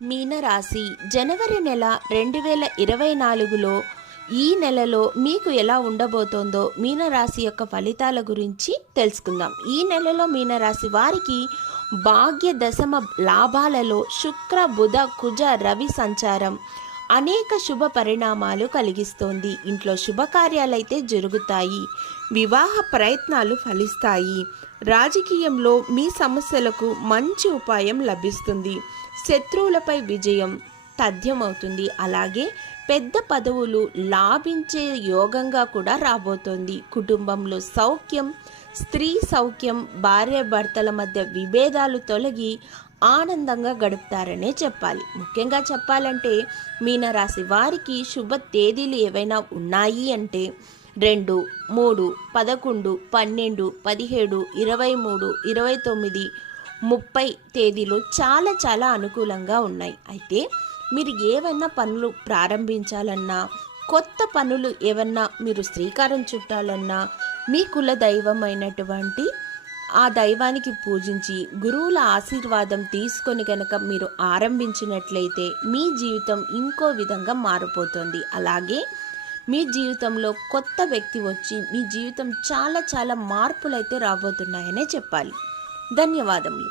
మీనరాశి జనవరి నెల 2024లో ఈ నెలలో మీకు ఎలా ఉండబోతోందో మీనరాశి యొక్క ఫలితాల గురించి తెలుసుకుందాం. ఈ నెలలో మీనరాశి వారికి భాగ్య దశమ లాభాలలో శుక్ర బుధ కుజ రవి సంచారం అనేక శుభ పరిణామాలు కలిగిస్తోంది. ఇంట్లో శుభకార్యాలైతే జరుగుతాయి, వివాహ ప్రయత్నాలు ఫలిస్తాయి, రాజకీయంలో మీ సమస్యలకు మంచి ఉపాయం లభిస్తుంది, శత్రువులపై విజయం తథ్యమవుతుంది. అలాగే పెద్ద పదవులు లాభించే యోగంగా కూడా రాబోతోంది. కుటుంబంలో సౌఖ్యం, స్త్రీ సౌఖ్యం, భార్యాభర్తల మధ్య విభేదాలు తొలగి ఆనందంగా గడుపుతారనే చెప్పాలి. ముఖ్యంగా చెప్పాలంటే మీనరాశి వారికి శుభ తేదీలు ఏవైనా ఉన్నాయి అంటే 2, 3, 11, 12, 17, 23, 29, 30 తేదీలు చాలా అనుకూలంగా ఉన్నాయి. అయితే మీరు ఏవైనా పనులు ప్రారంభించాలన్నా, కొత్త పనులు ఏమన్నా మీరు శ్రీకారం చుట్టాలన్నా, మీ కుల దైవమైనటువంటి ఆ దైవానికి పూజించి గురువుల ఆశీర్వాదం తీసుకొని కనుక మీరు ఆరంభించినట్లయితే మీ జీవితం ఇంకో విధంగా మారిపోతుంది. అలాగే మీ జీవితంలో కొత్త వ్యక్తి వచ్చి మీ జీవితం చాలా మార్పులైతే రాబోతున్నాయనే చెప్పాలి. ధన్యవాదములు.